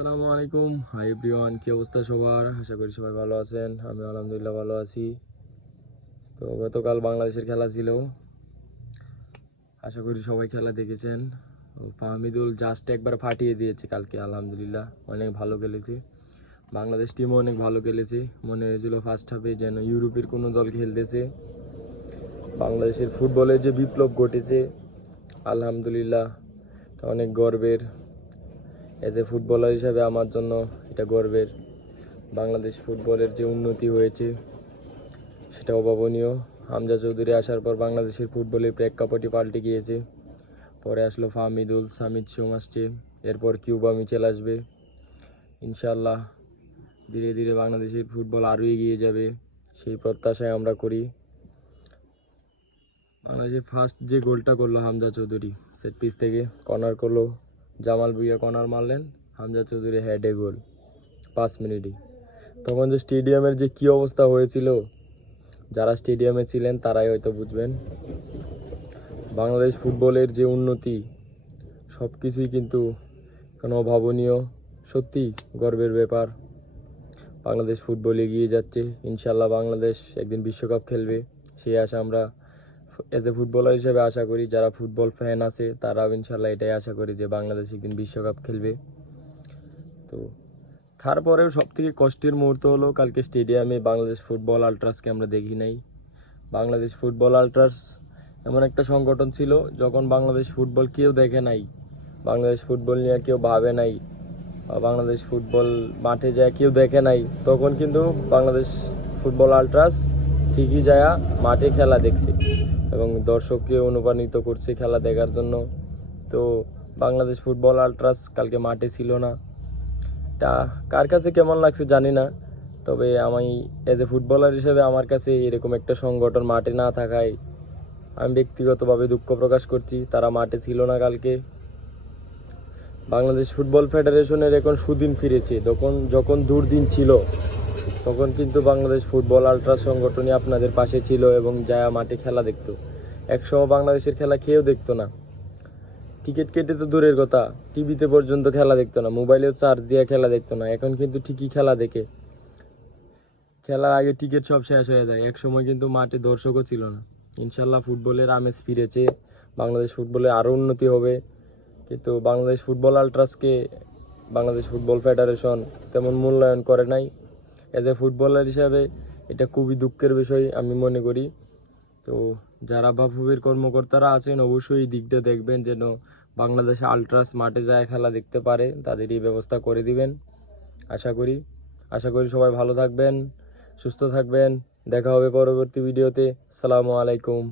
আসসালামু আলাইকুম। Hi everyone, কি অবস্থা সবার? আশা করি সবাই ভালো আছেন। আমি আলহামদুলিল্লাহ ভালো আছি। তো গতকাল বাংলাদেশের খেলা ছিল, আশা করি সবাই খেলা দেখেছেন। ফাহমিদুল জাস্ট একবার ফাটিয়ে দিয়েছে কালকে। আলহামদুলিল্লাহ অনেক ভালো খেলেছে, বাংলাদেশ টিমও অনেক ভালো খেলেছে। মনে হয়েছিল ফার্স্ট হাফে যেন ইউরোপের কোনো দল খেলতেছে। বাংলাদেশের ফুটবলে যে বিপ্লব ঘটেছে, আলহামদুলিল্লাহ অনেক গর্বের। এজ এ ফুটবলার হিসাবে আমার জন্য এটা গর্বের। বাংলাদেশ ফুটবলের যে উন্নতি হয়েছে সেটা অভাবনীয়। হামজা চৌধুরী আসার পর বাংলাদেশের ফুটবলের প্রেক্ষাপটই পাল্টে গিয়েছে। পরে আসলো ফাহমিদুল, সামিদ সোম আসছে, এরপর কিউবা মিচেল আসবে। ইনশাল্লাহ ধীরে ধীরে বাংলাদেশের ফুটবল আরও এগিয়ে যাবে, সেই প্রত্যাশায় আমরা করি। বাংলাদেশের ফার্স্ট যে গোলটা করলো হামজা চৌধুরী, সেট পিস থেকে কর্নার করলো, জামাল ভুঁইয়া কর্নার মারলেন, হামজা চৌধুরী হেডে গোল 5 মিনিটই। তখন যে স্টেডিয়ামের যে কী অবস্থা হয়েছিল, যারা স্টেডিয়ামে ছিলেন তারাই হয়তো বুঝবেন। বাংলাদেশ ফুটবলের যে উন্নতি, সব কিছুই কিন্তু কোনো অভাবনীয়, সত্যি গর্বের ব্যাপার। বাংলাদেশ ফুটবল এগিয়ে যাচ্ছে, ইনশাল্লাহ বাংলাদেশ একদিন বিশ্বকাপ খেলবে, সেই আশা আমরা এজ এ ফুটবলার হিসেবে আশা করি। যারা ফুটবল ফ্যান আছে তারাও ইনশাল্লাহ এটাই আশা করি যে বাংলাদেশ একদিন বিশ্বকাপ খেলবে। তো তারপরেও সবথেকে কষ্টের মুহূর্ত হলো কালকে স্টেডিয়ামে বাংলাদেশ ফুটবল আল্ট্রাসকে আমরা দেখি নাই। বাংলাদেশ ফুটবল আল্ট্রাস এমন একটা সংগঠন ছিল, যখন বাংলাদেশ ফুটবল কেউ দেখে নাই, বাংলাদেশ ফুটবল নিয়ে কেউ ভাবে নাই, বা বাংলাদেশ ফুটবল মাঠে যায় কেউ দেখে নাই, তখন কিন্তু বাংলাদেশ ফুটবল আল্ট্রাস ঠিকই যায় মাঠে খেলা দেখছে এবং দর্শককে অনুপ্রাণিত করছে খেলা দেখার জন্য। তো বাংলাদেশ ফুটবল আল্ট্রাস কালকে মাঠে ছিল না। তা কার কাছে কেমন লাগছে জানি না, তবে আমি এজ এ ফুটবলার হিসেবে আমার কাছে এরকম একটা সংগঠন মাঠে না থাকায় আমি ব্যক্তিগতভাবে দুঃখ প্রকাশ করছি। তারা মাঠে ছিল না কালকে। বাংলাদেশ ফুটবল ফেডারেশনের এখন সুদিন ফিরেছে। যখন দুর্দিন ছিল তখন কিন্তু বাংলাদেশ ফুটবল আল্ট্রাস সংগঠনই আপনাদের পাশে ছিল এবং যায়া মাঠে খেলা দেখতো। একসময় বাংলাদেশের খেলা কেউ দেখতো না, টিকিট কেটে তো দূরের কথা, টিভিতে পর্যন্ত খেলা দেখতো না, মোবাইলেও চার্জ দিয়ে খেলা দেখতো না। এখন কিন্তু ঠিকই খেলা দেখে, খেলার আগে টিকিট সব শেষ হয়ে যায়। এক সময় কিন্তু মাঠে দর্শকও ছিল না। ইনশাল্লাহ ফুটবলের আমেজ ফিরেছে, বাংলাদেশ ফুটবলে আরও উন্নতি হবে। কিন্তু বাংলাদেশ ফুটবল আল্ট্রাসকে বাংলাদেশ ফুটবল ফেডারেশন তেমন মূল্যায়ন করে নাই। এজ এ ফুটবলার হিসাবে এটা খুবই দুঃখের বিষয় আমি মনে করি। তো যারা বাফুফের কর্মকর্তারা আছেন অবশ্যই এই দিকটা দেখবেন, যেন বাংলাদেশে আল্ট্রাস মাঠে যায় খেলা দেখতে পারে, তাদের এই ব্যবস্থা করে দিবেন আশা করি সবাই ভালো থাকবেন, সুস্থ থাকবেন। দেখা হবে পরবর্তী ভিডিওতে। আসসালামু আলাইকুম।